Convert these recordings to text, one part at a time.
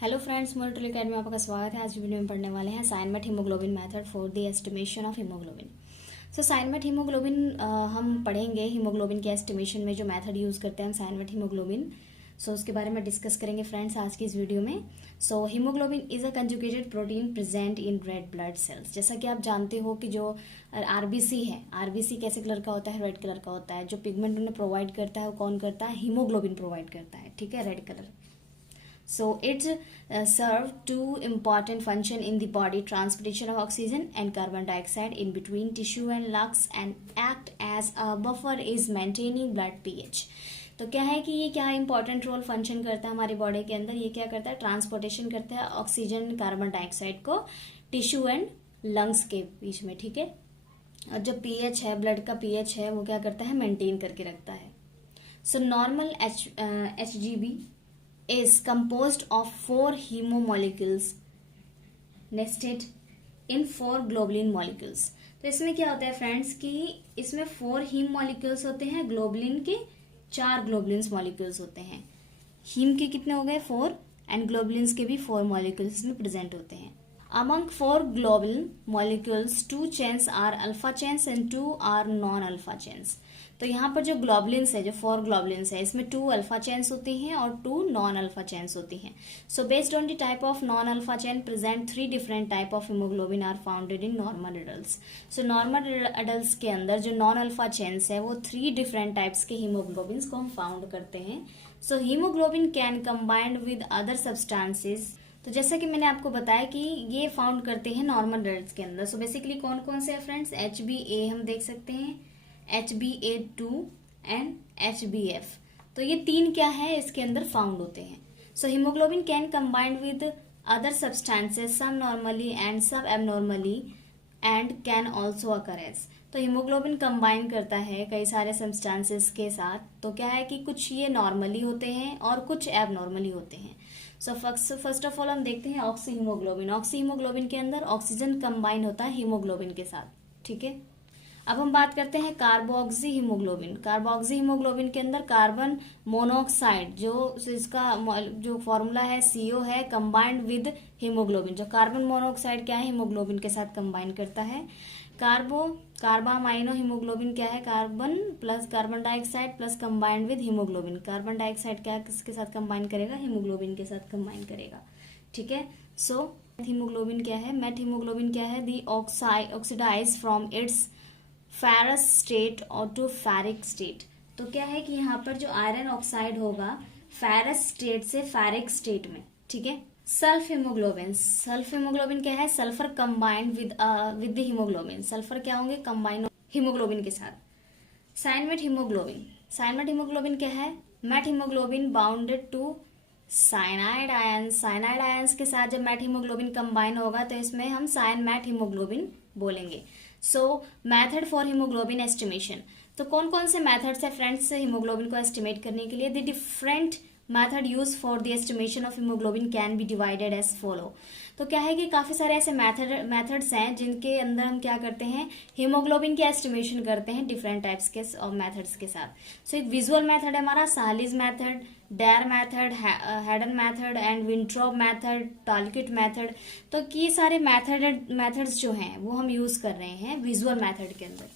Hello friends, monitor academy में आपका स्वागत है। आज वीडियो में पढ़ने वाले हैं cyanmet haemoglobin method for the estimation of haemoglobin. So cyanmet haemoglobin हम पढ़ेंगे। हीमोग्लोबिन के एस्टिमेशन में जो मेथड यूज़ करते हैं हम साइनमेट हीमोग्लोबिन, सो उसके बारे में डिस्कस करेंगे फ्रेंड्स आज की इस वीडियो में। So haemoglobin is a conjugated protein present in red blood cells. जैसा कि आप जानते हो कि जो आरबीसी है, आरबीसी कैसे कलर का होता है? रेड कलर का होता है। जो पिगमेंट उन्हें प्रोवाइड करता है वो कौन करता है? हीमोग्लोबिन प्रोवाइड करता है, ठीक है, red colour. So it serve two important function in the body: transportation of oxygen and carbon dioxide in between tissue and lungs, and act as a buffer is maintaining blood pH। तो क्या है कि ये क्या important role function करता है हमारी body के अंदर? ये क्या करता है? ट्रांसपोर्टेशन करता है ऑक्सीजन कार्बन डाइऑक्साइड को टिश्यू एंड लंग्स के बीच में, ठीक है। और जो पीएच है, ब्लड का पीएच है, वो क्या करता है? मेंटेन करके रखता है। So normal HgB is composed of 4 hemomolecules nested in 4 globulin molecules। तो इसमें क्या होता है फ्रेंड्स कि इसमें 4 हीम मॉलिक्यूल्स होते हैं, ग्लोबुलिन के 4 ग्लोबुलिन्स मॉलिक्यूल्स होते हैं। हीम के कितने हो गए? 4, एंड ग्लोबुलिन्स के भी 4 मॉलिक्यूल्स इसमें प्रेजेंट होते हैं। Among 4 globulin molecules, 2 chains are alpha chains and 2 are non-alpha chains। तो यहाँ पर जो ग्लोबुलिन्स है, जो 4 ग्लोबुलिन्स है, इसमें 2 अल्फा चेन्स होती हैं और 2 नॉन अल्फा चेन्स होती हैं। So based on the type of non alpha chain present 3 different type of haemoglobin are founded in normal adults. So normal adults के अंदर जो नॉन अल्फा चेन्स है वो 3 डिफरेंट टाइप्स के हीमोग्लोबिन्स को हम फाउंड करते हैं। So haemoglobin can combined with other substances. तो जैसा कि मैंने आपको बताया कि ये फाउंड करते हैं नॉर्मल एडल्ट्स के अंदर। सो बेसिकली कौन कौन से है फ्रेंड्स? HbA हम देख सकते हैं, HbA2 एंड HbF। तो ये 3 क्या है इसके अंदर फाउंड होते हैं। So haemoglobin can combined with other substances, some normally and some abnormally, and can also occur as. तो हीमोग्लोबिन कंबाइन करता है कई सारे सब्सटेंसेस के साथ। तो क्या है कि कुछ ये नॉर्मली होते हैं और कुछ एबनॉर्मली होते हैं। सो फर्स्ट ऑफ ऑल हम देखते हैं ऑक्सी हीमोग्लोबिन। ऑक्सी हीमोग्लोबिन के अंदर ऑक्सीजन कंबाइन होता है हीमोग्लोबिन के साथ, ठीक है। अब हम बात करते हैं कार्बोक्सी हीमोग्लोबिन। कार्बोक्सी हीमोग्लोबिन के अंदर कार्बन मोनोऑक्साइड, जो इसका जो फॉर्मूला है CO है, कंबाइंड विद हीमोग्लोबिन। जो कार्बन मोनोऑक्साइड क्या है? हीमोग्लोबिन के साथ कंबाइन करता है। कार्बामाइनो हीमोग्लोबिन क्या है? Carbon plus carbon dioxide plus combined with haemoglobin. Carbon dioxide क्या किसके साथ कंबाइन करेगा? हीमोग्लोबिन के साथ कंबाइन करेगा, ठीक है। सो हीमोग्लोबिन क्या है? मेथ हीमोग्लोबिन क्या है? The oxidise from its ferrous state और टू फेरिक स्टेट। तो क्या है कि यहाँ पर जो आयरन ऑक्साइड होगा फेरस स्टेट से फेरिक स्टेट में, ठीक है। सल्फ हीमोग्लोबिन, सल्फ हीमोग्लोबिन क्या है? Sulphur combined with the haemoglobin. Sulphur क्या होंगे? कंबाइन हीमोग्लोबिन के साथ। साइनमेट हीमोग्लोबिन, साइनमेट हीमोग्लोबिन क्या है? Methaemoglobin bounded to cyanide ions. Cyanide ions के साथ जब मेट हीमोग्लोबिन कंबाइन होगा तो इसमें हम साइन मेट हीमोग्लोबिन बोलेंगे। सो मैथड फॉर हीमोग्लोबिन एस्टिमेशन। तो कौन कौन से मैथड्स है फ्रेंड्स हिमोग्लोबिन को एस्टिमेट करने के लिए? The different method use for the estimation of haemoglobin can be divided as follow. तो क्या है कि काफी सारे ऐसे मैथड्स हैं जिनके अंदर हम क्या करते हैं? हीमोग्लोबिन की एस्टिमेशन करते हैं डिफरेंट टाइप्स के मैथड्स के साथ। सो एक विजुअल मैथड है हमारा, Sahli's method, Dare method, Haden method and Wintrobe method, Tallqvist method. तो ये सारे मैथड्स जो हैं वो हम यूज कर रहे हैं विजुअल मैथड के अंदर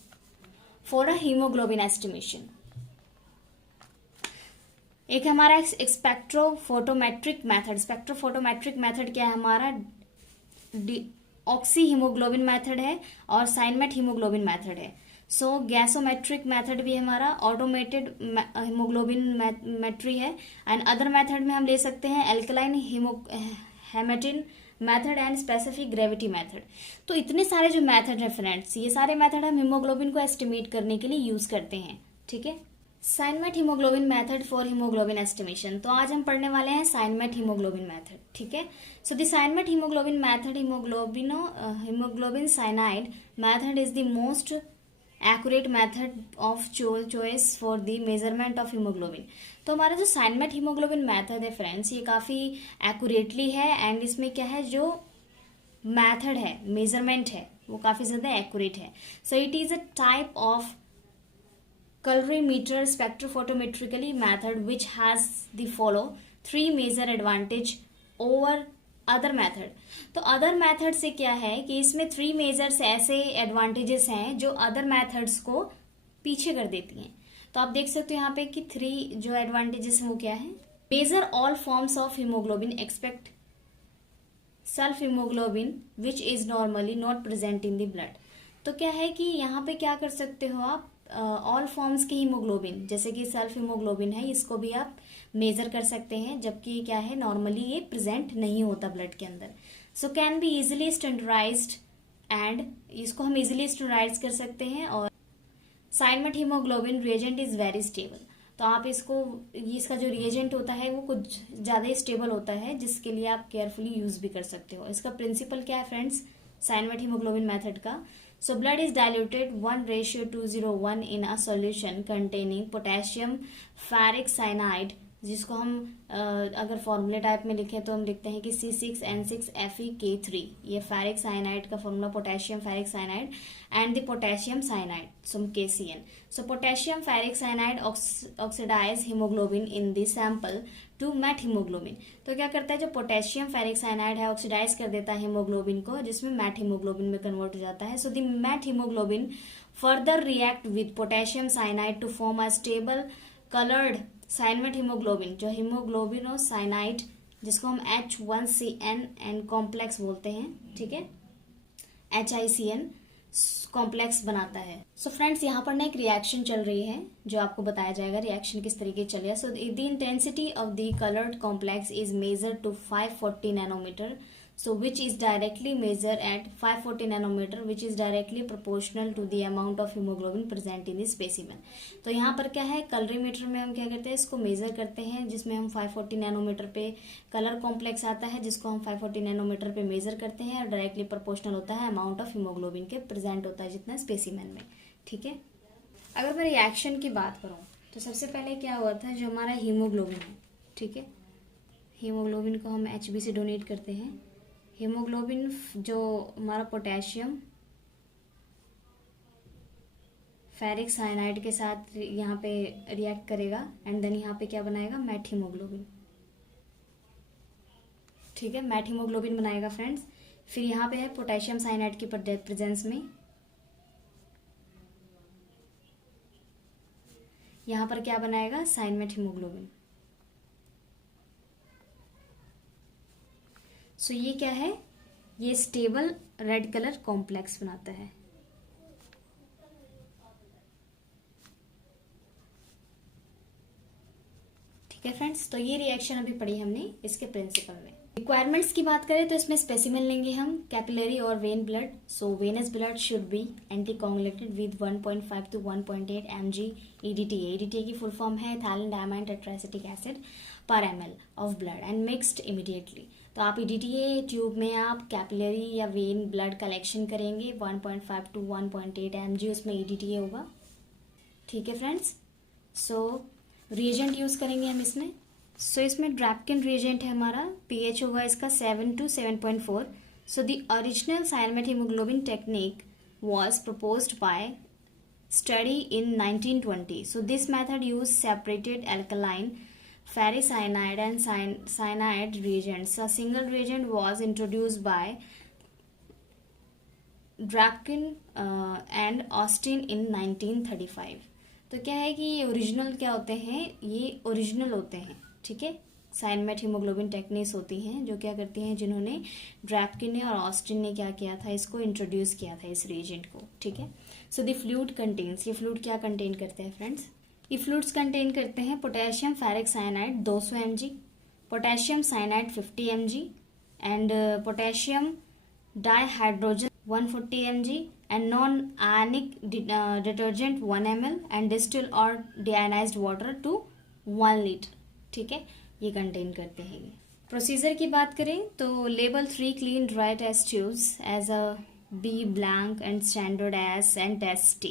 फॉर अ हीमोग्लोबिन एस्टिमेशन। एक हमारा स्पेक्ट्रोफोटोमेट्रिक मैथड। स्पेक्ट्रोफोटोमेट्रिक मैथड क्या है हमारा? ऑक्सी हीमोग्लोबिन मैथड है और साइनमेट हीमोग्लोबिन मैथड है। सो गैसोमेट्रिक मैथड भी हमारा ऑटोमेटेड हीमोग्लोबिन मेट्री है। एंड अदर मैथड में हम ले सकते हैं alkaline haematin method and specific gravity method. तो इतने सारे जो मैथड है फ्रेंड्स, ये सारे मैथड हम हीमोग्लोबिन को एस्टिमेट करने के लिए यूज करते हैं, ठीक है। Cyanmet haemoglobin method for haemoglobin estimation. तो आज हम पढ़ने वाले हैं साइनमेट हीमोग्लोबिन मैथड, ठीक है। So the cyanmet haemoglobin method haemoglobin cyanide method is the most accurate method of choice for the measurement of haemoglobin. तो हमारा जो साइनमेट हीमोग्लोबिन मैथड है फ्रेंड्स, ये काफी एक्यूरेटली है एंड इसमें क्या है, जो मैथड है, मेजरमेंट है, वो काफी ज्यादा एक्यूरेट है। So it is a type of colorimeter spectrophotometrically method which has the follow 3 major advantage over other method. तो अदर मेथड से क्या है कि इसमें 3 मेजर्स ऐसे एडवांटेजेस हैं जो अदर मेथड्स को पीछे कर देती हैं। तो आप देख सकते हो यहाँ पे कि 3 जो एडवांटेजेस हैं वो क्या है। Major all forms of haemoglobin expect sulphaemoglobin which is normally not present in the blood. तो क्या है कि यहाँ पे क्या कर सकते हो आप, ऑल फॉर्म्स के हीमोग्लोबिन जैसे कि सेल्फ हीमोग्लोबिन है इसको भी आप मेजर कर सकते हैं, जबकि क्या है नॉर्मली ये प्रेजेंट नहीं होता ब्लड के अंदर। So can be easily standardised and इसको हम इजिली स्टैंडर्डाइज कर सकते हैं। और cyanmet haemoglobin reagent is very stable. तो आप इसको, इसका जो रिएजेंट होता है वो कुछ ज़्यादा ही स्टेबल होता है, जिसके लिए आप केयरफुली यूज भी कर सकते हो। इसका प्रिंसिपल क्या है फ्रेंड्स, साइनमेट हीमोग्लोबिन मेथड का। So blood is diluted 1:201 in a solution containing potassium ferric cyanide, जिसको हम अगर फॉर्मूले टाइप में लिखें तो हम लिखते हैं कि C6N6FeK3। ये फेरिक साइनाइड का formula potassium ferric cyanide and the potassium cyanide so KCN। So potassium ferric cyanide oxidise haemoglobin in the sample to methaemoglobin. तो क्या करता है, जो पोटेशियम फेरिक साइनाइड है ऑक्सीडाइज कर देता है हीमोग्लोबिन को, जिसमें मैट हीमोग्लोबिन में कन्वर्ट हो जाता है। So the met haemoglobin further react with potassium cyanide to form a stable coloured cyanmet haemoglobin, जो हीमोग्लोबिन और साइनाइड जिसको हम H1CN एंड कॉम्प्लेक्स बोलते हैं, ठीक है, HICN कॉम्प्लेक्स बनाता है। सो फ्रेंड्स यहाँ पर ना एक रिएक्शन चल रही है जो आपको बताया जाएगा रिएक्शन किस तरीके चल रहा है। So the intensity of the coloured complex is measured to 540 nanometre, so which is directly measured at 540 nanometer, which is directly proportional to the amount of hemoglobin present in the specimen। तो यहाँ पर क्या है, colorimeter में हम क्या करते हैं, इसको मेजर करते हैं, जिसमें हम 540 नैनोमीटर पे कलर कॉम्प्लेक्स आता है, जिसको हम 540 नैनोमीटर पे मेजर करते हैं और डायरेक्टली प्रोपोर्शनल होता है अमाउंट ऑफ हीमोग्लोबिन के प्रेजेंट होता है जितना स्पेसिमेन में, ठीक है। अगर मैं रिएक्शन की बात करूँ तो सबसे पहले क्या हुआ था, जो हमारा हीमोग्लोबिन है, ठीक है, हीमोग्लोबिन को हम HB से डोनेट करते हैं। हीमोग्लोबिन जो हमारा पोटेशियम फेरिक साइनाइड के साथ यहाँ पे रिएक्ट करेगा एंड देन यहाँ पे क्या बनाएगा, मैट हीमोग्लोबिन, ठीक है, मैट हीमोग्लोबिन बनाएगा फ्रेंड्स। फिर यहाँ पे है पोटेशियम साइनाइड की प्रेजेंस में, यहाँ पर क्या बनाएगा, साइनमेट हीमोग्लोबिन। सो ये क्या है, ये स्टेबल रेड कलर कॉम्प्लेक्स बनाता है, ठीक है फ्रेंड्स। तो ये रिएक्शन अभी पढ़ी हमने इसके प्रिंसिपल में। रिक्वायरमेंट्स की बात करें तो इसमें स्पेसिमेन लेंगे हम कैपिलरी और vein blood. So venous blood should be anticoagulated with 1.5 to 1.8 mg EDTA। EDTA की फुल फॉर्म है ethylene diamine tetraacetic acid per ml of blood and mixed immediately. तो आप EDTA ट्यूब में आप कैपिलरी या वेन ब्लड कलेक्शन करेंगे, 1.5 to 1.8 mg उसमें EDTA होगा, ठीक है फ्रेंड्स। सो रिएजेंट यूज करेंगे हम इसमें। सो इसमें ड्रैपकिन रिएजेंट है हमारा, pH होगा इसका 7 to 7.4। So the original cyanmet haemoglobin technique was proposed by study in 1920। So this method used separated alkaline ferricyanide and cyanide reagents। A single reagent was introduced by Dravkin and Austin in 1935। तो क्या है कि ये original क्या होते हैं, ये original होते हैं, ठीक है, साइनमेट हीमोग्लोबिन टेक्निक्स होती हैं जो क्या करती हैं, जिन्होंने ड्रैपकिन ने और ऑस्टिन ने क्या किया था, इसको इंट्रोड्यूस किया था इस रिएजेंट को, ठीक है। सो द फ्लूइड कंटेन्स, ये फ्लूइड क्या कंटेन करते हैं फ्रेंड्स, ये फ्लूइड्स कंटेन करते हैं potassium ferric cyanide 200 mg, potassium cyanide 50 mg and potassium dihydrogen 140 mg and non-ionic detergent 1 ml and distilled or deionized water to 1 liter, ठीक है, ये कंटेन करते हैं। ये प्रोसीजर की बात करें तो label 3 clean dry test tubes as a B blank and standard S and test T।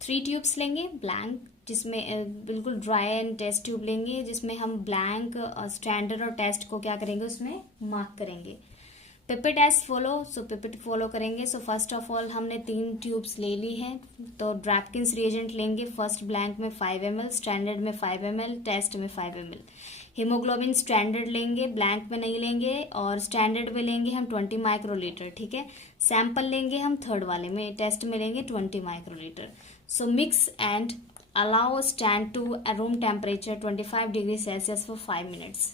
3 tubes लेंगे ब्लैंक, जिसमें बिल्कुल ड्राई एंड टेस्ट ट्यूब लेंगे, जिसमें हम ब्लैंक स्टैंडर्ड और टेस्ट को क्या करेंगे, उसमें मार्क करेंगे। पिपेट टेस्ट फॉलो, सो पिपेट फॉलो करेंगे। सो फर्स्ट ऑफ ऑल हमने 3 ट्यूब्स ले ली हैं, तो ड्रैपकिन्स रिएजेंट लेंगे, फर्स्ट ब्लैंक में 5 ml, स्टैंडर्ड में 5 ml, टेस्ट में 5 ml। हीमोग्लोबिन स्टैंडर्ड लेंगे, ब्लैंक में नहीं लेंगे, और स्टैंडर्ड में लेंगे हम 20 माइक्रोलीटर, ठीक है। सैंपल लेंगे हम थर्ड वाले में, टेस्ट में लेंगे 20 microlitre. So mix and allow stand to room temperature 25 degree Celsius for 5 minutes.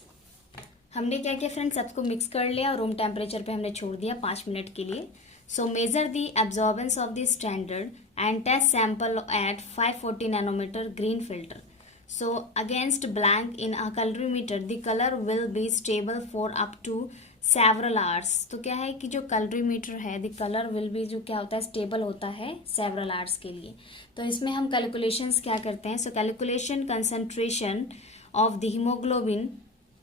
हमने क्या किया फ्रेंड्स, सबको मिक्स कर लिया और रूम टेम्परेचर पे हमने छोड़ दिया 5 मिनट के लिए। So measure the absorbance of the standard and test sample at 540 nanometre green filter. So against blank in a colorimeter the colour will be stable for up to several hours. तो क्या है कि जो colorimeter है the colour will B जो क्या होता है स्टेबल होता है सेवरल आवर्स के लिए। तो इसमें हम कैलकुलेशंस क्या करते हैं, so calculation concentration of the haemoglobin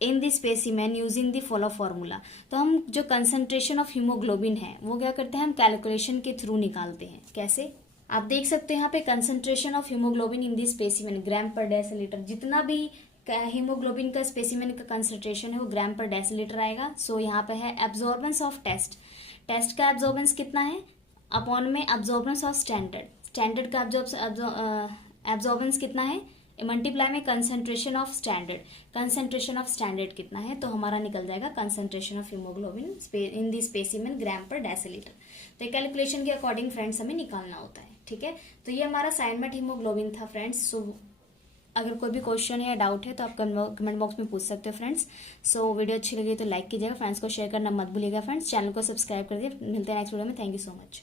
in the specimen using the follow formula. तो हम जो कंसंट्रेशन ऑफ हीमोग्लोबिन है वो क्या करते हैं, हम कैलकुलेशन के थ्रू निकालते हैं। कैसे, आप देख सकते हैं यहाँ पे concentration of haemoglobin in the specimen gram per decilitre. जितना भी हीमोग्लोबिन का स्पेसिमेन का कंसंट्रेशन है वो ग्राम पर डेसीलीटर आएगा। सो यहाँ पे है एब्जॉर्बेंस ऑफ टेस्ट, टेस्ट का एब्जॉर्बेंस कितना है अपॉन में एब्जॉर्बेंस ऑफ स्टैंडर्ड, स्टैंडर्ड का एब्जॉर्बेंस कितना है मल्टीप्लाई में concentration of standard, concentration of standard कितना है, तो हमारा निकल जाएगा concentration of haemoglobin in the specimen gram per decilitre. तो कैलकुलेशन के अकॉर्डिंग फ्रेंड्स हमें निकालना होता है, ठीक है। तो ये हमारा असाइनमेंट हीमोग्लोबिन था फ्रेंड्स। सो अगर कोई भी क्वेश्चन है या डाउट है तो आप कमेंट बॉक्स में पूछ सकते हो फ्रेंड्स। सो वीडियो अच्छी लगी तो लाइक कीजिएगा, फ्रेंड्स को शेयर करना मत भूलिएगा फ्रेंड्स, चैनल को सब्सक्राइब कर दिए। मिलते हैं नेक्स्ट वीडियो में, थैंक यू सो मच।